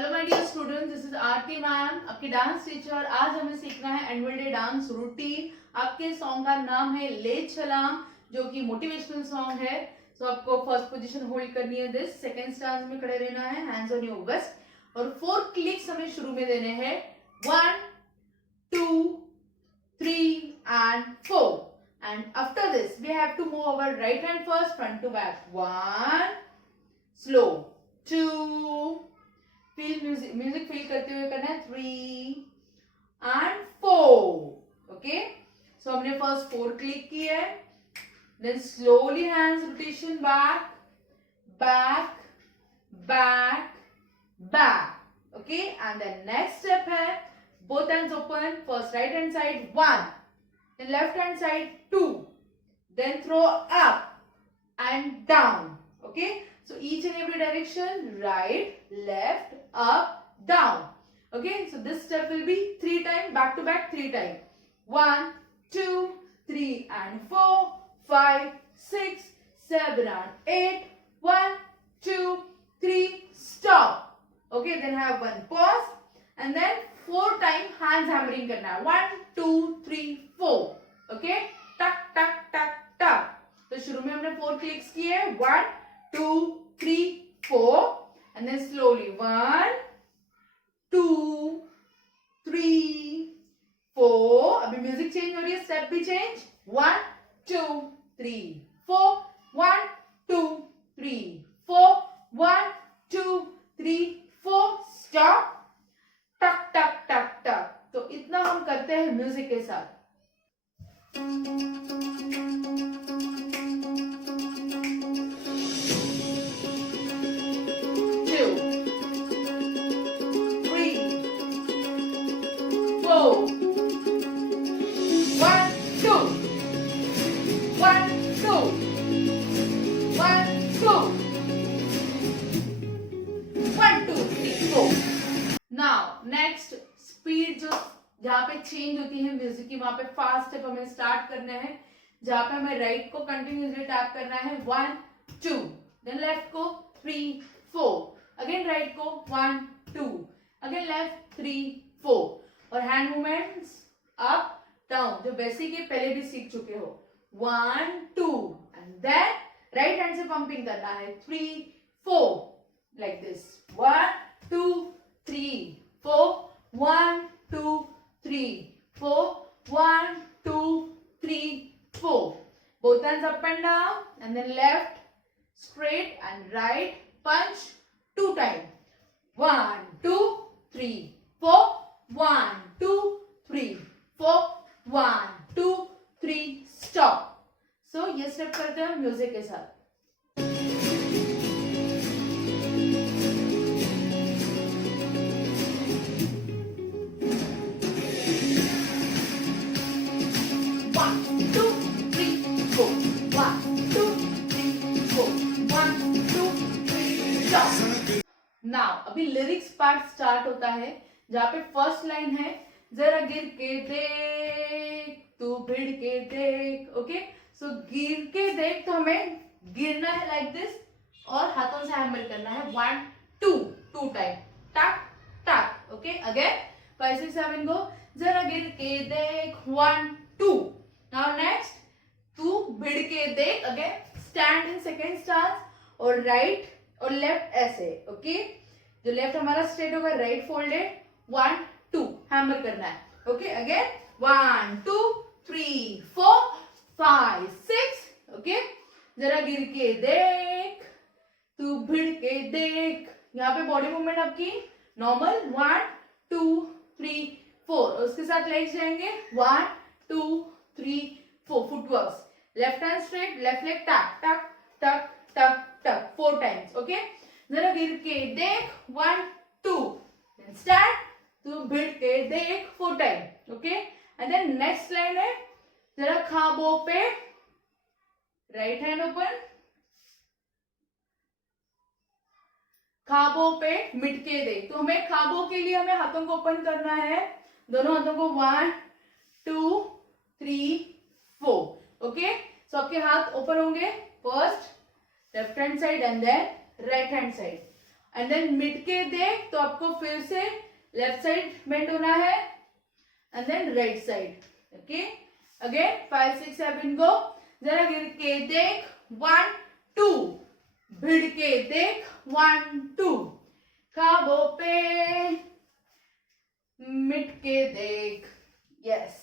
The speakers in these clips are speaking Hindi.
Hello my dear students, this is Aarti ma'am, आपकी डांस टीचर। आज हमें सीखना है एनुअल डे डांस रूटीन। आपके सॉन्ग का नाम है ले चला, जो कि मोटिवेशनल सॉन्ग है। तो आपको फर्स्ट पोजीशन होल्ड करनी है, दिस सेकंड स्टांस में खड़े रहना है, हैंड्स ऑन योर वेस्ट, और 4 क्लिक्स हमें शुरू में देने हैं। 1 2 3 and 4, and after this we have to move our right hand first, front to back. 1 slow, 2 feel music feel करते हुए करना है, 3 and 4. ओके, सो हमने फर्स्ट 4 क्लिक की है, then slowly hands rotation back back back back. Okay, and the next step है both hands open, first right hand side 1, then left hand side 2, then throw up and down. Okay, so each and every direction, right, left, up, down. Okay, so this step will be 3 times back to back, 3 times. 1 2 3 and 4 5 6 7 and 8. 1 2 3 stop. Okay, then have one pause and then 4 times hands hammering करना है. 1 2 3 4. ओके, टक टक टक टक. तो शुरू में हमने 4 क्लिक्स किए, 1 2 3 4, एंड देन स्लोली 1 2 3 4. अभी म्यूजिक चेंज हो रही है, स्टेप भी चेंज. 1 2 3 4, 1 2 3 4, 1 2 3 4, स्टॉप, टक टक टक टक. तो इतना हम करते हैं म्यूजिक के साथ. 2 3 4 1 2 1 2 1 2 1 2 3 4. नाउ नेक्स्ट स्पीड जो जहाँ पे चेंज होती है म्यूजिक की, वहां पे फास्ट स्टेप हमें स्टार्ट करना है. जहाँ पे हमें राइट को कंटिन्यूसली टैप करना है, 1 2, देन लेफ्ट को 3 4, अगेन राइट को 1 2, अगेन लेफ्ट 3 4, और हैंड मूवमेंट्स अप डाउन जो बेसिक है, पहले भी सीख चुके हो. 1 2, एंड देन राइट हैंड से पंपिंग करना है, 3 4, like this. 1 2 3 4, 1 2 3 4, 1 2 3 4. Both hands up and down, and then left straight and right punch 2 times. 1 2 3 4, 1 2 3 4, 1 2 3 stop. So ये स्टेप करते हैं म्यूजिक के साथ. नाउ अभी लिरिक्स पार्ट स्टार्ट होता है, जहाँ पे फर्स्ट लाइन है, जरा गिर के देख तू भिड़ के देख. ओके, सो गिर के देख, तो हमें गिरना है लाइक दिस, और हाथों से हैमर करना है 1 2 टाइम, टक टक. Okay, again 5 6 7 go. जरा गिर के देख 1 2. नाउ नेक्स्ट, तू भिड़ के देख, again stand in second stance, और राइट और लेफ्ट ऐसे. ओके, जो लेफ्ट हमारा स्ट्रेट होगा, राइट फोल्डेड, 1 2 हैमर करना है. Okay, again 1 2 3 4 5 6. ओके, जरा गिर के देख तू भिड़ के देख. यहाँ पे बॉडी मूवमेंट आपकी नॉर्मल, 1 2 3 4, और उसके साथ लेग्स जाएंगे, 1 2 3 4, फुटवर्क्स, left hand straight, left leg टक टक टक टक टक 4 टाइम्स. ओके, जरा गिर के देख 1 2, देन स्टैंड तू भिड़ के देख 4 time. Okay, and then next line है, जरा खाबों पे, राइट हैंड ओपन, खाबों पे मिट के देख. तो हमें खाबों के लिए हमें हाथों को ओपन करना है, दोनों हाथों को, 1 2 3 4. ओके, सो आपके हाथ ओपन होंगे, first left hand side and then right hand side. And then मिड के देख तो आपको फिर से लेफ्ट साइड बेंड होना है and then right side. Okay again 5 6 7 go. जरा गिर के देख 1 2. भिड़ के देख 1 2. खाबों पे मिट के देख. यस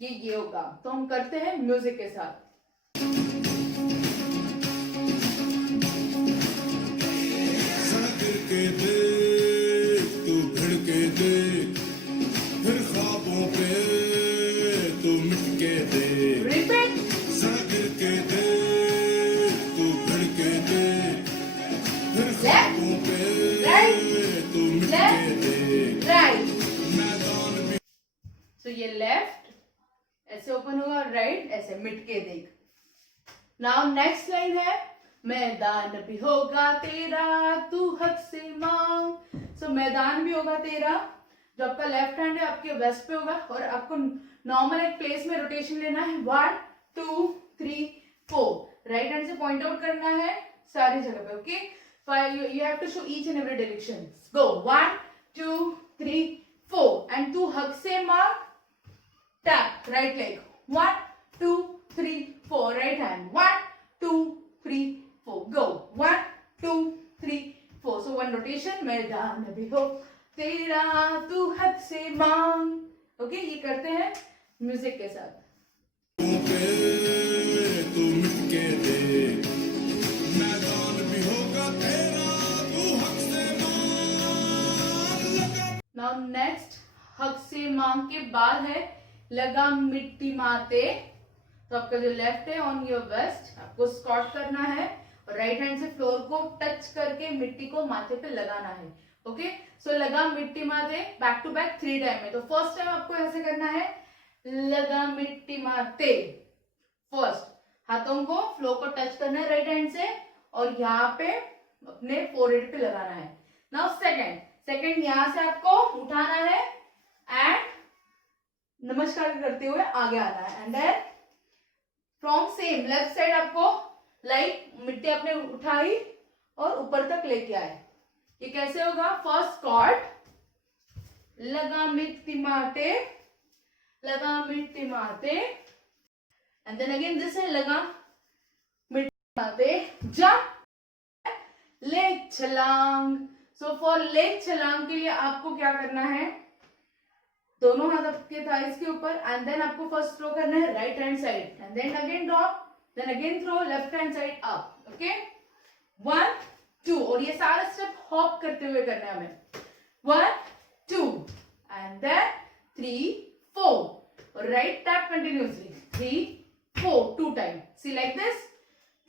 ये होगा. तो हम करते हैं म्यूजिक के साथ. के देख तू भिड़ के देख फिर ख्वाबों पे तू मिट के देख. रिपीट. गिर के देख तू भिड़ के देख फिर ख्वाबों पे तू मिट के देख. राइट. मैदान में सो ये लेफ्ट ऐसे ओपन होगा, राइट ऐसे मिट के देख. नाउ नेक्स्ट लाइन है मैदान भी होगा तेरा तू हक से मांग. सो मैदान भी होगा तेरा. जो आपका लेफ्ट हैंड है आपके वेस्ट पे होगा और आपको नॉर्मल एक प्लेस में रोटेशन लेना है. 1 2 3 4. राइट हैंड से पॉइंट आउट करना है सारी जगह पे. Okay you have to show each and every direction. Go 1 2 3 4 and तू हक से मांग. Tap right leg 1 2 3 4. Right hand 1 2 3 4. Go 1 2 3 4. So one rotation. मैदान भी हो तेरा तू हद से मांग. ओके ये करते हैं म्यूजिक के साथ. पे तू मिट के देख मैदान भी होगा तेरा तू हक से मांग. नाउ नेक्स्ट हक से मांग के बाद है लगा मिट्टी माते. तो आपका जो लेफ्ट है ऑन योर वेस्ट आपको स्क्वाट करना है और राइट हैंड से फ्लोर को टच करके मिट्टी को माथे पे लगाना है. ओके सो लगा मिट्टी माते बैक टू बैक 3 टाइम में. तो फर्स्ट टाइम आपको ऐसे करना है लगा मिट्टी माते. फर्स्ट हाथों को फ्लोर को टच करना है राइट हैंड से और यहाँ पे अपने फोरहेड पे लगाना है. नाउ सेकंड यहां से आपको उठाना है एंड नमस्कार करते हुए आगे आना है. And then from same left side आपको लाइक मिट्टी आपने उठाई और ऊपर तक लेके आए. ये कैसे होगा? फर्स्ट कॉर्ड लगा मिट्टी माते एंड देन अगेन दिस है लगा मिट्टी माते जंप लेग छलांग. सो फॉर लेग छलांग के लिए आपको क्या करना है? दोनों हाथ आपके थाइस के ऊपर एंड देन आपको फर्स्ट थ्रो करना है right hand side and then again drop then again throw left hand side up. Okay 1 2 और ये सारा स्टेप हॉप करते हुए करना है हमें. 1 2 and then 3 4 right tap continuously 3 4 2 time. See like this.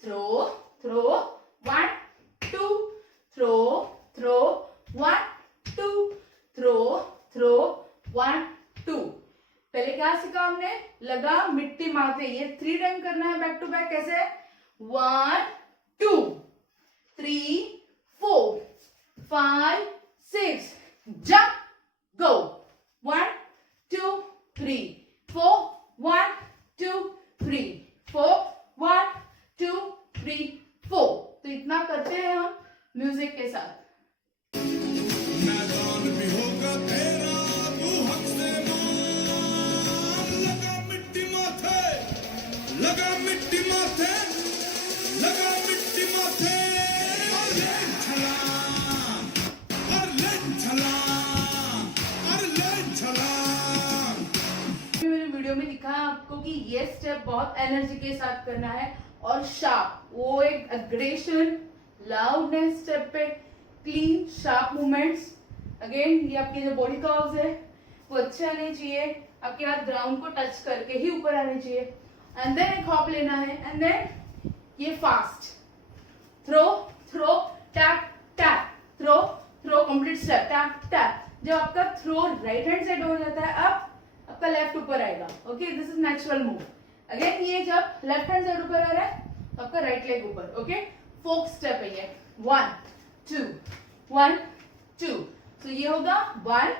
Throw 1 2 throw 1 2 throw 1 2. पहले क्या सीखा हमने? लगा मिट्टी माते. ये 3 टाइम करना है बैक टू बैक. कैसे? 1 2 3 4 5 6 जंप गो 1 2 3 4 1 2 3 4 1 2 3 4. तो इतना करते हैं हम म्यूजिक के साथ. मैदान भी होगा तेरा तू हक से मांग. लगा मिट्टी माथे लगा मिट्टी माथे लगा मिट्टी माथे और ले छलांग और ले छलांग और ले छलांग. मेरे वीडियो में दिखा है आपको कि ये स्टेप बहुत एनर्जी के साथ करना है और शार्प. वो एक अग्रेशन लाउडनेस स्टेप पे क्लीन शार्प मूवमेंट्स. अगेन ये आपके जो बॉडी कर्व्स है वो अच्छे आने चाहिए. आपके हाथ ग्राउंड को टच करके ही ऊपर आने चाहिए. एंड देन एक हॉप लेना है एंड देन ये fast throw tap throw complete step tap. जब आपका थ्रो राइट हैंड साइड हो जाता है अब आपका लेफ्ट ऊपर आएगा. Okay this is natural move. Again ये जब लेफ्ट हैंड साइड ऊपर आ रहा है तो आपका राइट लेग ऊपर. ओके फोक स्टेप है ये. 1 2 1 2. तो ये होगा 1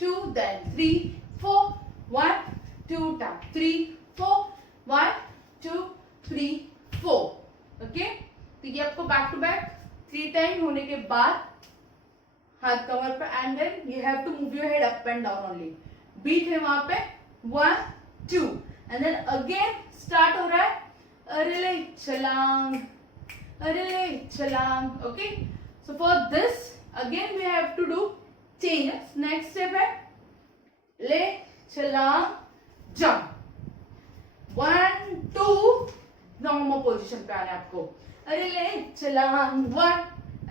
2 देन 3 4 1 2 टैप 3 4 1 2 3 4. ओके तो ये आपको बैक टू बैक 3 टाइम होने के बाद हाथ कमर पे, and then you have to move your head up and down only. Beat है वहां पे 1 2, एंड देन अगेन स्टार्ट हो रहा है अरे ले छलांग, अरे ले छलांग. Okay, so for this again we have to do changes. Next step है ले छलांग जंप. 1 2, नॉर्मल पोजीशन पे आना है आपको. अरे ले छलांग 1,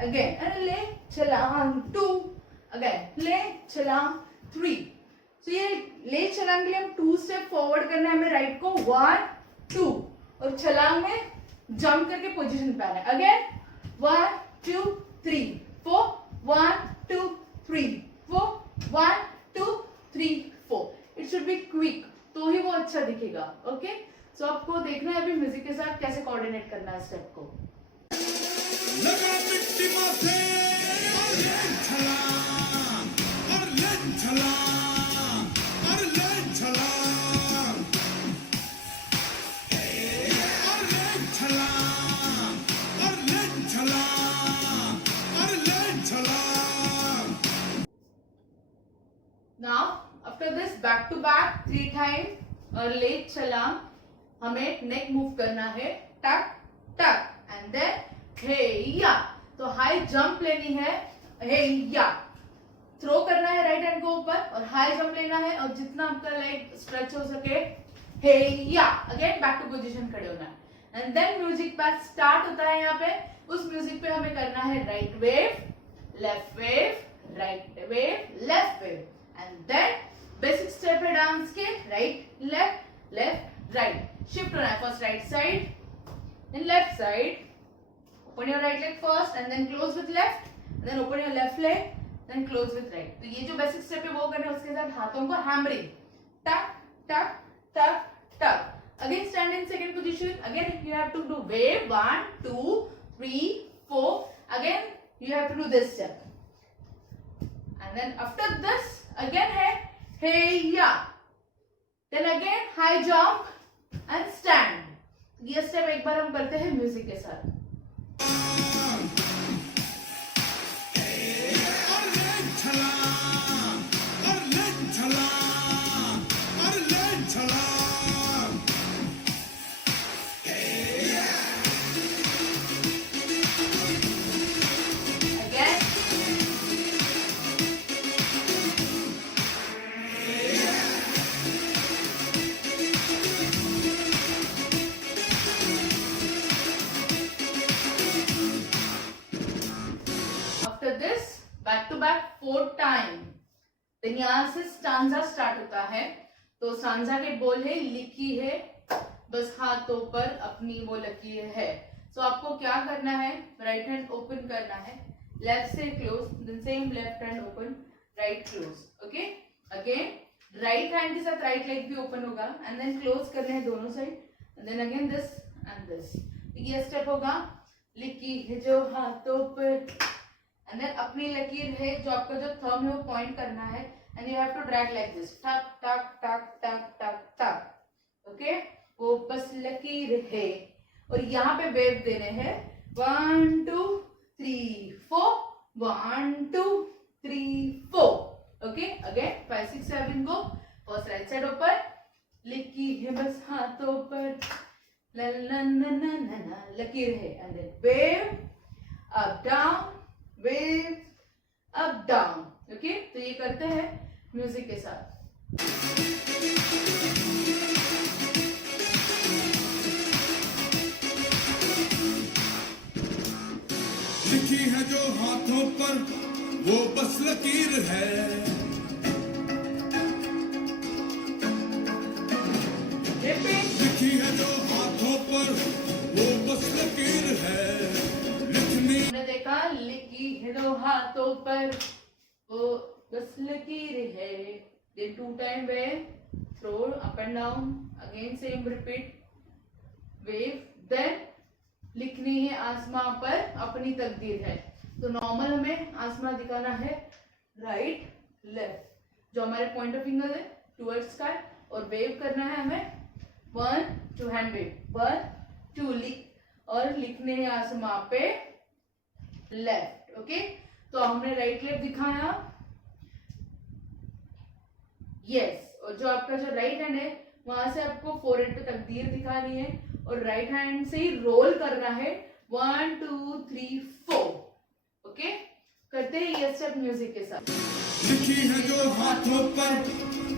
अगेन अरे ले छलांग 2, अगेन ले छलांग 3. तो ये ले छलांग के लिए हम 2 स्टेप फॉरवर्ड करना है हमें राइट को, 1 2, और छलांग में जंप करके पोजीशन पे आना है. Again 1 2 3 4, 1 2 3 4, 1 2 3 4. It should be quick, तो ही वो अच्छा दिखेगा. ओके, सो आपको देखना है अभी म्यूजिक के साथ कैसे कोऑर्डिनेट करना है स्टेप को. लगा मिट्टी माथे और ले छलांग, और ले छलांग, और ले छलांग, और ले छलांग, और ले छलांग, और ले छलांग. Now after this back to back 3 time और ले छलांग, हमें नेक मूव करना है, टक टक, एंड देन हे या. तो हाई जंप लेनी है, हे या थ्रो करना है राइट हैंड को ऊपर, और हाई जंप लेना है, और जितना आपका लेग स्ट्रेच हो सके हे या. अगेन बैक टू पोजीशन खड़े होना है, and then music part start होता है. यहाँ पे उस म्यूजिक पे हमें करना है right wave, left wave, right wave, left wave, and then basic step है डांस के, right left, left right. Shift होना है, first right side, then left side. Open your right leg first and then close with left, and then open your left leg, then close with right. तो ये जो बेसिक स्टेप है वो करना है, उसके साथ हाथों को हैमरिंग, टक टक टक टक. Again stand in second position. Again you have to do wave 1 2 3 4. Again you have to do this step, and then after this again है hey ya, then again high jump and stand. ये स्टेप एक बार हम करते हैं म्यूजिक के साथ. और ले छलांग, और ले छलांग, और ले छलांग. Again. After this, back to back 4 time. then यहाँ से स्टांजा स्टार्ट होता है. तो स्टांजा के बोल है लिखी है, बस हाथों पर अपनी वो लकीर है. तो आपको क्या करना है, राइट हैंड ओपन करना है, लेफ्ट से close, then same left hand open, right close. Okay, again right hand के साथ राइट लेग भी ओपन होगा, एंड देन क्लोज करने हैं दोनों side, and then again this and this. ये स्टेप होगा लिखी है जो हाथों पर, एंड देन अपनी लकीर है जो आपका जो थंब है वो पॉइंट करना है, and you have to drag like this, टक टक टक टक टक टक. ओके, वो बस लकीर है. और यहाँ पे वेव देने हैं 1 2 3 4, 1 2 3 4. ओके, अगेन 5 6 7 को फर्स्ट राइट साइड ऊपर, लिखी है बस हाथों पर, ला ला ना ना ना ना लकीर है, and then wave up down, wave up down. Okay, तो ये करते हैं म्यूजिक के साथ. लिखी है जो हाथों पर वो बस लकीर है. लिखी है जो हाथों पर वो बस लकीर है. लिखनी हमने देखा लिखी है जो हाथों पर वो बस लकीर है. then 2 time wave, throw up and down, again same repeat, wave, then लिखनी है आसमां पर अपनी तकदीर है. तो नॉर्मल हमें आसमां दिखाना है राइट लेफ्ट, जो हमारे पॉइंट ऑफ फिंगर है टुवर्ड्स स्काई, और वेव करना है हमें 1 2 हैंड वेव 1 2 लिख, और लिखने हैं आसमां पे लेफ्ट. ओके, तो हमने राइट लेफ्ट दिखाया, यस, और जो आपका जो राइट हैंड है वहां से आपको फोरहेड पे तकदीर दिखानी है और राइट हैंड से ही रोल करना है 1 2 3 4। ओके, करते हैं ये स्टेप म्यूजिक के साथ। लिखी है जो हाथों पर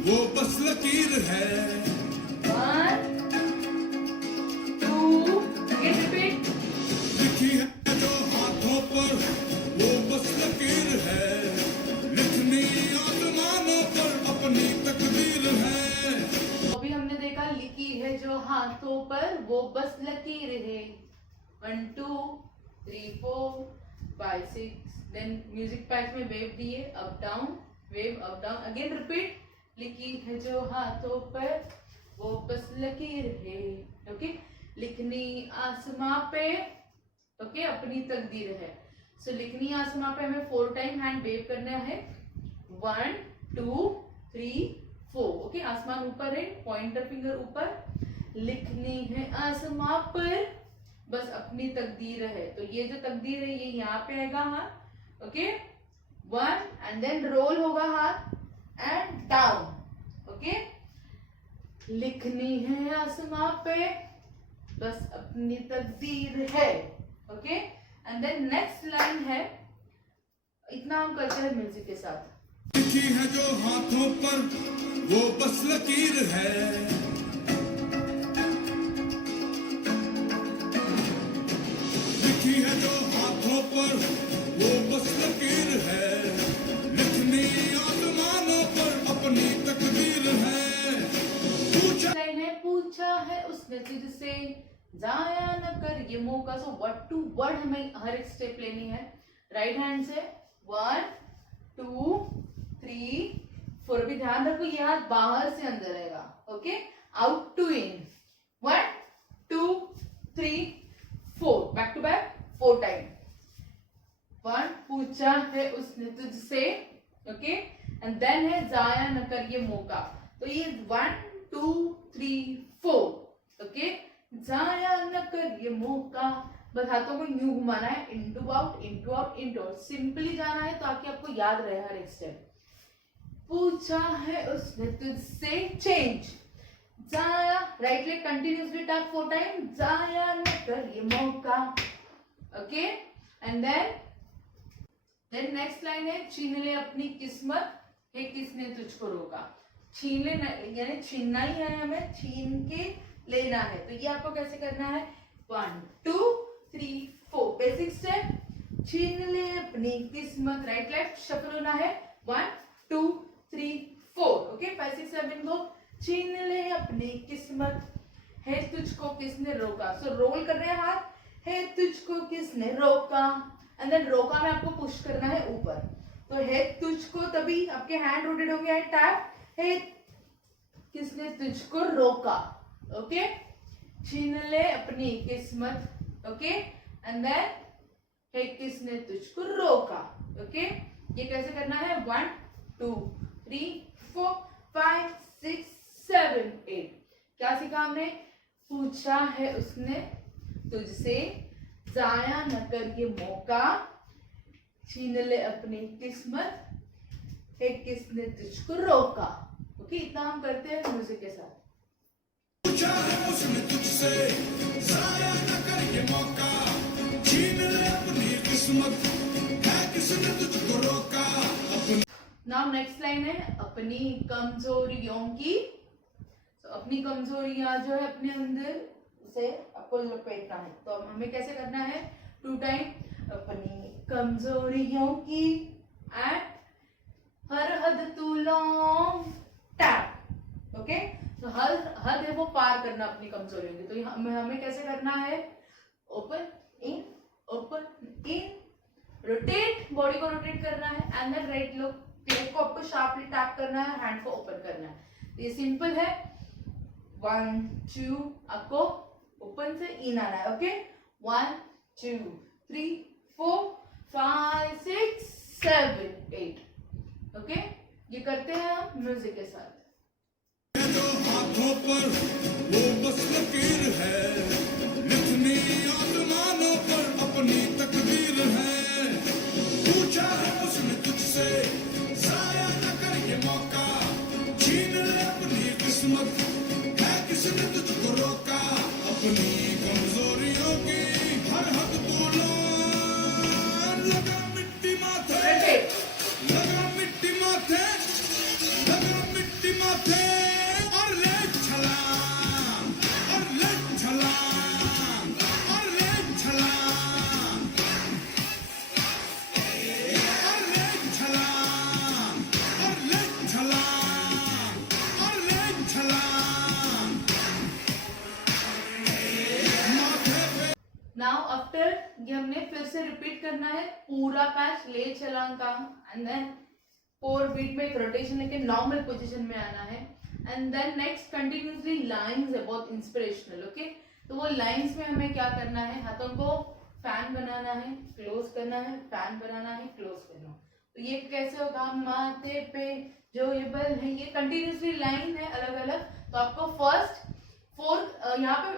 वो बस लकीर है। 1 2 रिपीट। लिखी है जो हाथों पर वो बस लकीर है। लिखनी आसमानों पर अपनी तकदीर है। अभी हमने देखा लिखी है जो हाथों पर वो बस लकीर है। 1 2 3 4 5 6। देन म्यूजिक पैच में वेव दिए, up down, wave up down, again repeat. लिखी है जो हाथों पर वो बस लकीर है। ओके, लिखनी आसमां पे, ओके, अपनी तकदीर है। सो लिखनी आसमां पे हमें 4 टाइम हैंड वेव करना है। 1 2 3 4। ओके, आसमान ऊपर है, पॉइंटर फिंगर ऊपर। लिखनी है आसमां पर बस अपनी तकदीर है, तो ये जो तकदीर है ये यहाँ पे आएगा हाथ। ओके, 1 एंड देन रोल होगा हाथ एंड डाउन। ओके, लिखनी है आसमां पे बस अपनी तकदीर है। Okay, and then next line है, इतना हम करते हैं म्यूजिक के साथ। लिखी है जो हाथों पर वो बस लकीर है। लिखी है जो हाथों पर वो बस लकीर है। लिखनी आसमानों पर अपनी तकदीर है। लाइन है, पूछा है उसने तुझसे जाया न कर ये मौका। सो वर्ड टू वर्ड हमें हर एक स्टेप लेनी है राइट हैंड से। 1 2 3 4। भी ध्यान रखो ये हाथ बाहर से अंदर रहेगा। Okay, out to in. 1 2 3 4, back to back 4 time. 1 पूछा है उसने तुझसे, ओके, एंड देन है जाया न कर ये मौका। तो ये 1 2 3 4। ओके, जाया न कर ये मौका, बस हाथों को यूं घुमाना है, into out into out into out, simply जाना है ताकि आपको याद रहे हर एक स्टेप। पूछा है उसने तुझसे चेंज, जाया, right leg continuously tap 4 time, जाया न कर ये मौका। Okay, and then next line है, छीन ले अपनी किस्मत है किसने तुझको रोका। छीन लेना यानी छीनना ही है, हमें छीन के लेना है। तो ये आपको कैसे करना है, 1 2 3 4 बेसिक स्टेप। छीन ले अपनी किस्मत, राइट लेफ्ट शफल होना है। 1 2 3 4। ओके, 5 6 7 गो। छीन ले अपनी किस्मत है तुझको किसने रोका। सो रोल कर रहे हैं हाथ, है तुझको किसने रोका, एंड देन रोका में आपको पुश करना है ऊपर। तो है तुझको, तभी आपके हैंड रोटेट होंगे, टैप, है किसने तुझको रोका। ओके, छीन ले अपनी किस्मत, ओके, एंड देन है किसने तुझको रोका। ओके, ये कैसे करना है, 1 2 3 4 5 6 7 8। क्या सीखा हमने, पूछा है उसने तुझसे जाया न कर ये मौका, छीन ले अपनी किस्मत है किसने तुझको रोका। ओके, इतना हम करते हैं म्यूजिक के साथ। पूछा है उसने तुझसे जाया न कर ये मौका, छीन ले अपनी किस्मत है किसने तुझको रोका। नाउ नेक्स्ट लाइन है, अपनी कमजोरियों की। तो अपनी कमजोरियां जो है अपने अंदर से आपको लपेटना है। तो अब हमें कैसे करना है, 2 टाइम, अपनी कमजोरियों की एंड हर हद तू लॉन्ग टैप। ओके, तो हर हद है वो पार करना अपनी कमजोरियों की। तो हमें कैसे करना है, ओपन इन रोटेट, बॉडी को रोटेट करना है, एंड देन राइट लेग को आपको शार्पली टैप करना है, हैंड को ओपन करना है। ये सिंपल है। 1 2, आपको ओपन से इन आना है। ओके, 1 2 3 4 5 6 7 8। ओके, ये करते हैं हम म्यूजिक के साथ। जो हाथों पर वो बस लकीर है, लिखनी आसमानों पर अपनी तकदीर है। पूछा है ये हमने फिर से रिपीट करना है पूरा पैच ले छलांग का, एंड देन 4 बीट में एक रोटेशन लेके नॉर्मल पोजीशन में आना है, and then next continuously lines है बहुत इंस्पिरेशनल। ओके, तो वो लाइंस में हमें क्या करना है, हाथों को फैन बनाना है, क्लोज करना है, फैन बनाना है, क्लोज करना। तो ये कैसे होगा, माथे पे जो ये बल है, ये कंटिन्यूसली लाइन है अलग अलग। तो आपको फर्स्ट 4 यहाँ पे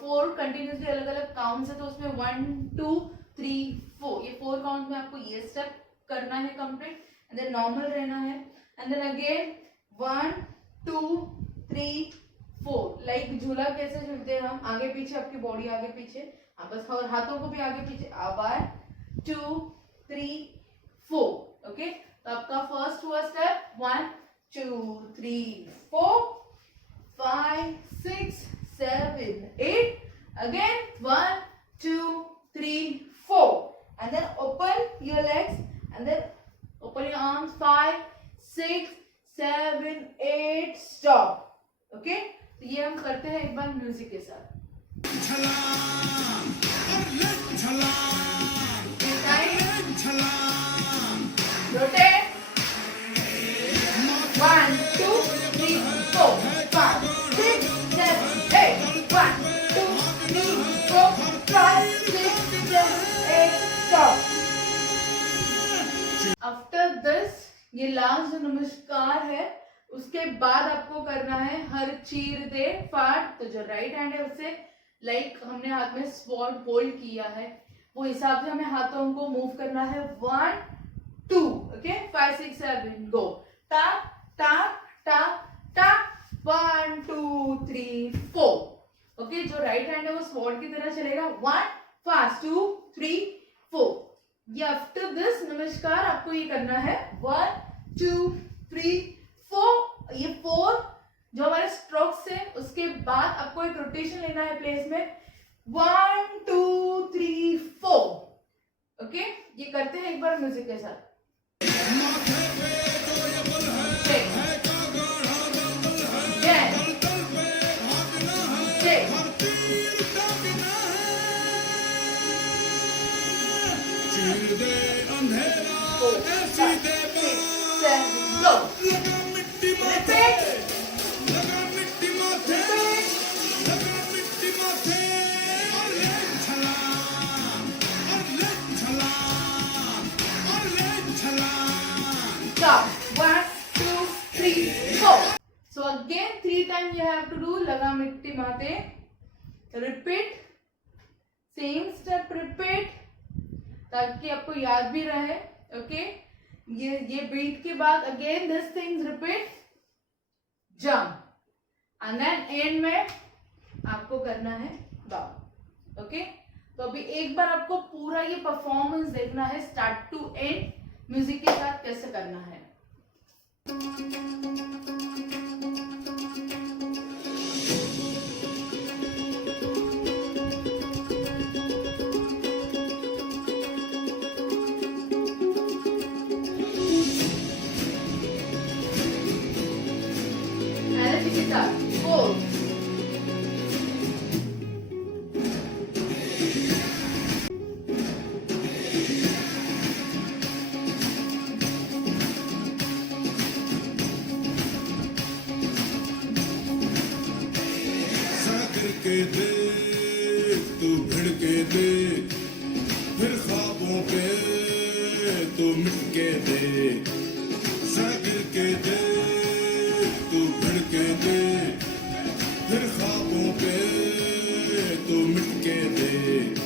4 कंटिन्यूसली अलग अलग काउंट्स है, तो उसमें 1 2 3 4 ये 4 काउंट में आपको ये स्टेप करना है कंप्लीट, एंड देन नॉर्मल रहना है, एंड देन अगेन 1 2 3 4 लाइक झूला कैसे झूलते हैं हम, आगे पीछे, आपकी बॉडी आगे पीछे, बस और हाथों को भी आगे पीछे, आबार 2 3 4। ओके, तो आपका फर्स्ट हुआ step 1 2 3 4 5 6 7 8, again 1 2 3 4, and then open your legs and then open your arms, 5 6 7 8, stop. Okay, तो ये हम करते हैं एक बार म्यूजिक के साथ। Rotate 1 2 3 4 5 6 7 8, 1 2 3 4 5 6 7 8, stop. आफ्टर दिस ये लास्ट जो नमस्कार है, उसके बाद आपको करना है हर चीर दे फाट। तो जो राइट हैंड है उससे लाइक हमने हाथ में स्वॉर्ड होल्ड किया है, वो हिसाब से हमें हाथों को मूव करना है 1 2, okay 5 6 7 go, tap tap tap tap 1 2 3 4। Okay, जो राइट हैंड है वो स्वॉर्ड की तरह चलेगा, 1 फास्ट 2 3 4। ये आफ्टर दिस नमस्कार आपको ये करना है 1 2 3 4, ये 4 जो हमारे स्ट्रोक्स है, उसके बाद आपको एक रोटेशन लेना है प्लेस में 1 2 3 4। ओके, ये करते हैं एक बार म्यूजिक के साथ। Stop. 1 2 3 4. So again 3 times you have to do लगा मिट्टी माते, repeat same step, repeat ताकि आपको याद भी रहे। ओके, ये बीट के बाद again this things repeat, jump, and then end में आपको करना है बाउ। ओके, तो अभी एक बार आपको पूरा ये परफॉर्मेंस देखना है स्टार्ट टू एंड म्यूजिक के साथ कैसे करना है। के देख तू भिड़ के देख, फिर ख्वाबों पे तू मिट के देख, गिर के देख तू भिड़ के देख, फिर ख्वाबों पे तू मिट के देख,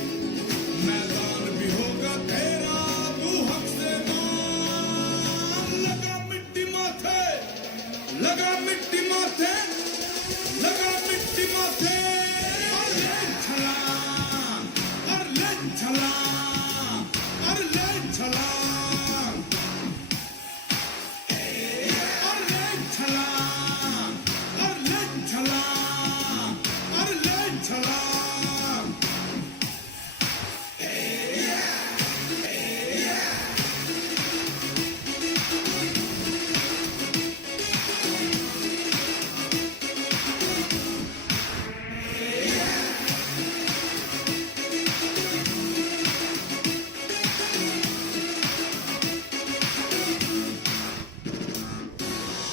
मैदान भी होगा तेरा तू हक से मान, लगा मिट्टी माथे, लगा मिट्टी माथे, लगा मिट्टी माथे,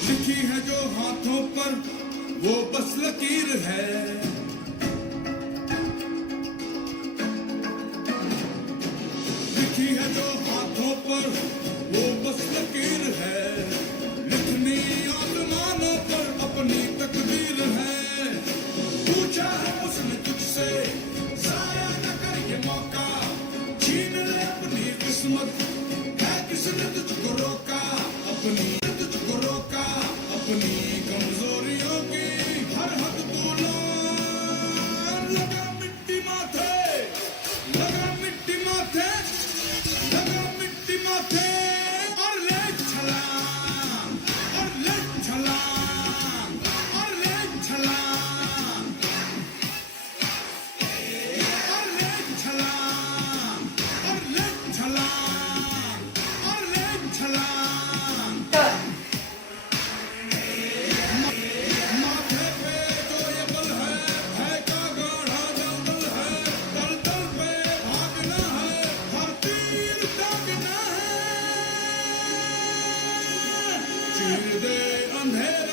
लिखी है जो हाथों पर वो बस लकीर है। लिखी है जो हाथों पर वो बस लकीर है। लिखनी आसमानों पर अपनी तकदीर है। पूछा है उसने तुझसे जाया न कर ये मौका। छीन ले अपनी किस्मत है किसने तुझको रोका। अपनी तुझको रोका अपनी कमजोरियों की हर हद तू लान। लगा मिट्टी माथे लगा मिट्टी माथे लगा मिट्टी माथे और ले छलांग और ले छलांग और ले छलांग और ले छलांग और ले छलांग और ले छलांग। टर्न। माथे पे जो ये बल है भय का गाढ़ा जंगल है। तल तल पे भागना है हर तीर दागना है। चीर दे अंधेरा